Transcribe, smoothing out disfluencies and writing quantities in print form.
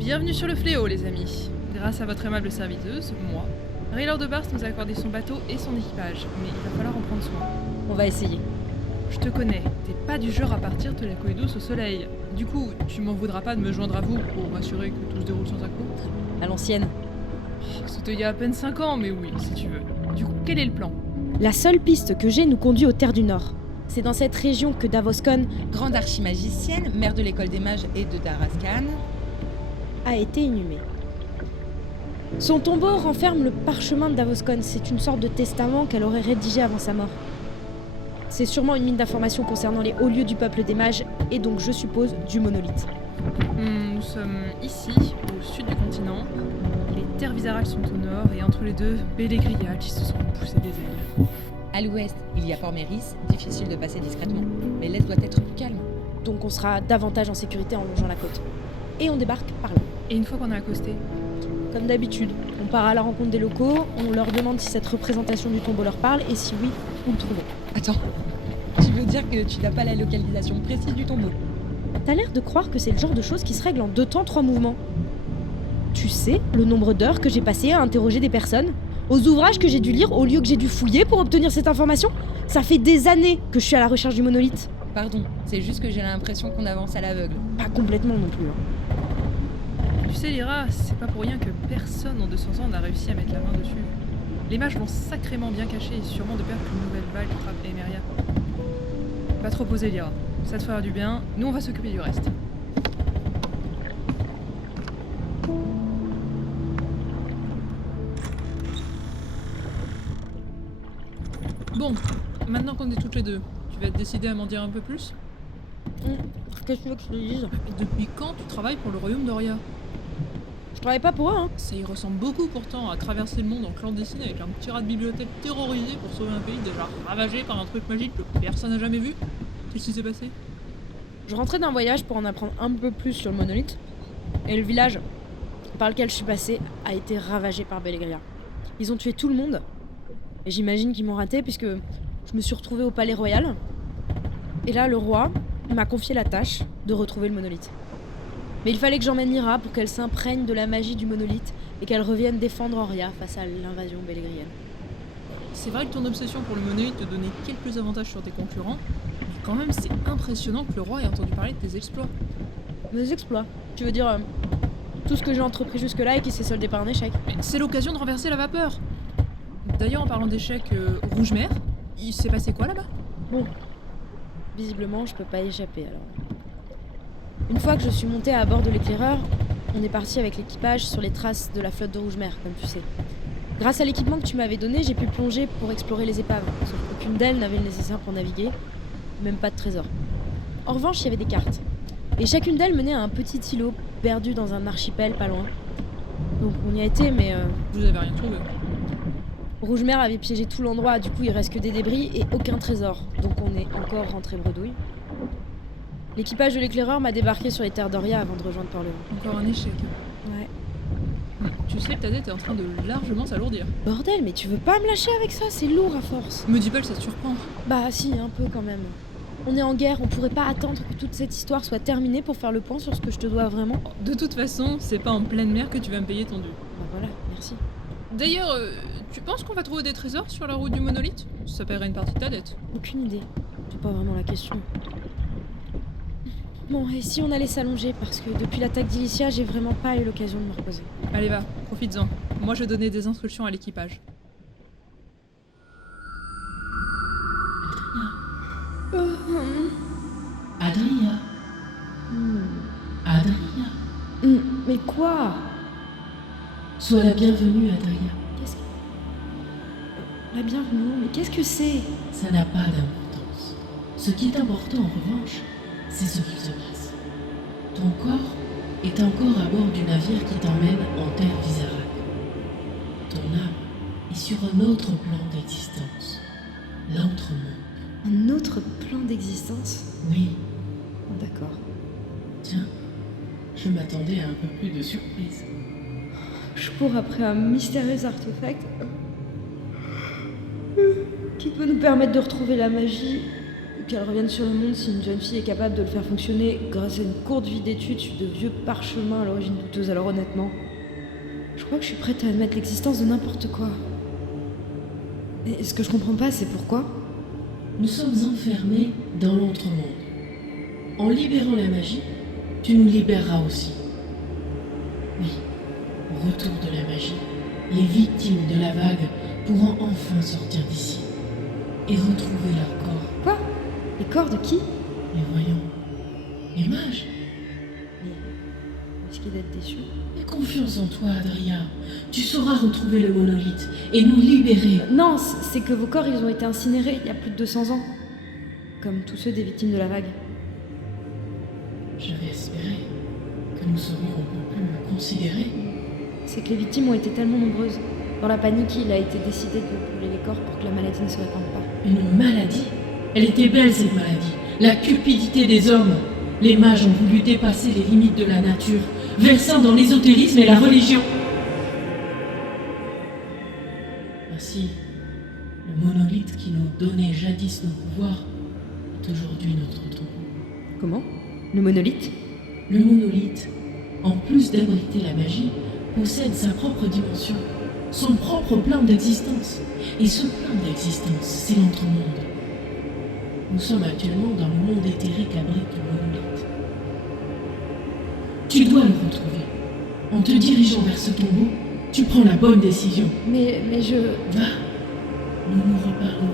Bienvenue sur le Fléau, les amis. Grâce à votre aimable serviteuse, moi, Raylor de Bars nous a accordé son bateau et son équipage, mais il va falloir en prendre soin. On va essayer. Je te connais, t'es pas du genre à partir te la couille douce au soleil. Du coup, tu m'en voudras pas de me joindre à vous pour m'assurer que tout se déroule sans accroc. À l'ancienne. C'était il y a à peine 5 ans, mais oui, si tu veux. Du coup, quel est le plan? La seule piste que j'ai nous conduit aux terres du Nord. C'est dans cette région que Davoscon Grande archimagicienne, mère de l'école des mages et de Darascan, a été inhumée. Son tombeau renferme le parchemin de Davoscon. C'est une sorte de testament qu'elle aurait rédigé avant sa mort. C'est sûrement une mine d'informations concernant les hauts lieux du peuple des mages, et donc je suppose du monolithe. Nous sommes ici, au sud du continent. Les terres visarales sont au nord, et entre les deux, Bellegria qui se sont poussés des ailes. à l'ouest, il y a Port-Méris, difficile de passer discrètement, mais l'est doit être plus calme. Donc on sera davantage en sécurité en longeant la côte. Et on débarque par là. Et une fois qu'on est accosté, Comme d'habitude, on part à la rencontre des locaux, on leur demande si cette représentation du tombeau leur parle, et si oui, où le trouver. Attends, tu veux dire que tu n'as pas la localisation précise du tombeau? T'as l'air de croire que c'est le genre de choses qui se règle en 2 temps, 3 mouvements. Tu sais le nombre d'heures que j'ai passé à interroger des personnes, aux ouvrages que j'ai dû lire au lieu que j'ai dû fouiller pour obtenir cette information? Ça fait des années que je suis à la recherche du monolithe. Pardon, c'est juste que j'ai l'impression qu'on avance à l'aveugle. Pas complètement non plus. tu sais Lyra, c'est pas pour rien que personne en 200 ans n'a réussi à mettre la main dessus. Les mages l'ont sacrément bien caché et sûrement de peur qu'une nouvelle vague frappe Emeria. Pas trop poser Lyra, ça te fera du bien, nous on va s'occuper du reste. Bon, maintenant qu'on est toutes les deux, tu vas te décider à m'en dire un peu plus? Qu'est-ce que tu veux que je te dise? Depuis quand tu travailles pour le royaume d'Oria? Je travaille pas pour eux, hein. Ça y ressemble beaucoup pourtant à traverser le monde en clandestine avec un petit rat de bibliothèque terrorisé pour sauver un pays déjà ravagé par un truc magique que personne n'a jamais vu. Qu'est-ce qui s'est passé? Je rentrais d'un voyage pour en apprendre un peu plus sur le monolithe, et le village par lequel je suis passée a été ravagé par Bellegria. Ils ont tué tout le monde, et j'imagine qu'ils m'ont raté puisque je me suis retrouvée au palais royal, et là le roi m'a confié la tâche de retrouver le monolithe. Mais il fallait que j'emmène Lyra pour qu'elle s'imprègne de la magie du monolithe et qu'elle revienne défendre Oria face à l'invasion bellegrienne. C'est vrai que ton obsession pour le monolithe te donnait quelques avantages sur tes concurrents, mais quand même c'est impressionnant que le roi ait entendu parler de tes exploits. Mes exploits, tu veux dire tout ce que j'ai entrepris jusque-là et qui s'est soldé par un échec. Mais c'est l'occasion de renverser la vapeur. D'ailleurs en parlant d'échec, Rouge-Mer, il s'est passé quoi là-bas? Bon, visiblement je peux pas y échapper alors. Une fois que je suis montée à bord de l'éclaireur, on est parti avec l'équipage sur les traces de la flotte de Rouge-Mer, comme tu sais. Grâce à l'équipement que tu m'avais donné, j'ai pu plonger pour explorer les épaves, sauf qu'aucune d'elles n'avait le nécessaire pour naviguer, même pas de trésor. En revanche, il y avait des cartes, et chacune d'elles menait à un petit îlot perdu dans un archipel pas loin. Donc on y a été, mais Vous avez rien trouvé. Rouge-Mer avait piégé tout l'endroit, du coup il reste que des débris et aucun trésor, donc on est encore rentré bredouille. L'équipage de l'éclaireur m'a débarqué sur les terres d'Oria avant de rejoindre Port-le-Vent. Encore un échec. Ouais. Tu sais que ta dette est en train de largement s'alourdir. Bordel, mais tu veux pas me lâcher avec ça? C'est lourd à force. Me dis pas que ça te surprend. Bah si, un peu quand même. On est en guerre, on pourrait pas attendre que toute cette histoire soit terminée pour faire le point sur ce que je te dois vraiment. De toute façon, c'est pas en pleine mer que tu vas me payer ton dû. Bah voilà, merci. D'ailleurs, tu penses qu'on va trouver des trésors sur la route du monolithe? Ça paierait une partie de ta dette. Aucune idée. C'est pas vraiment la question. Bon, et si on allait s'allonger? Parce que depuis l'attaque d'Ilicia, j'ai vraiment pas eu l'occasion de me reposer. Allez va, profites-en. Moi je donnais des instructions à l'équipage. Adria, Adria, Mais quoi? sois la bienvenue, Adria. Qu'est-ce que... La bienvenue, mais qu'est-ce que c'est? Ça n'a pas d'importance. Ce qui est important, en revanche, c'est ce qui se passe. Ton corps est encore à bord du navire qui t'emmène en terre Visarac. Ton âme est sur un autre plan d'existence, l'autre-monde. Un autre plan d'existence? Oui, D'accord. tiens, je m'attendais à un peu plus de surprise. Je cours après un mystérieux artefact qui peut nous permettre de retrouver la magie qu'elle revienne sur le monde si une jeune fille est capable de le faire fonctionner grâce à une courte vie d'études sur de vieux parchemins à l'origine douteuse. Alors honnêtement, je crois que je suis prête à admettre l'existence de n'importe quoi. Et ce que je comprends pas, c'est pourquoi. Nous sommes enfermés dans l'autre-monde. En libérant la magie, tu nous libéreras aussi. Oui, au retour de la magie, les victimes de la vague pourront enfin sortir d'ici et retrouver leur corps. Quoi? Les corps de qui? Les voyants, les mages. Est-ce qu'il est déçu? Aie confiance en toi, Adria. Tu sauras retrouver le monolithe et nous libérer. Non, c'est que vos corps, ils ont été incinérés il y a plus de 200 ans. Comme tous ceux des victimes de la vague. J'avais espéré que nous serions un peu plus considérés. C'est que les victimes ont été tellement nombreuses. Dans la panique, il a été décidé de brûler les corps pour que la maladie ne se répande pas. Une maladie? Elle était belle, cette maladie. La cupidité des hommes. Les mages ont voulu dépasser les limites de la nature, versant dans l'ésotérisme et la religion. Ainsi, le monolithe qui nous donnait jadis nos pouvoirs est aujourd'hui notre tombeau. Comment? Le monolithe? Le monolithe, en plus d'abriter la magie, possède sa propre dimension, son propre plan d'existence. Et ce plan d'existence, c'est l'entre-monde. Nous sommes actuellement dans le monde éthérique abrite du monolithe. Tu dois le retrouver. En te dirigeant vers ce tombeau, tu prends la bonne décision. Mais je... Va, nous nous reparlerons.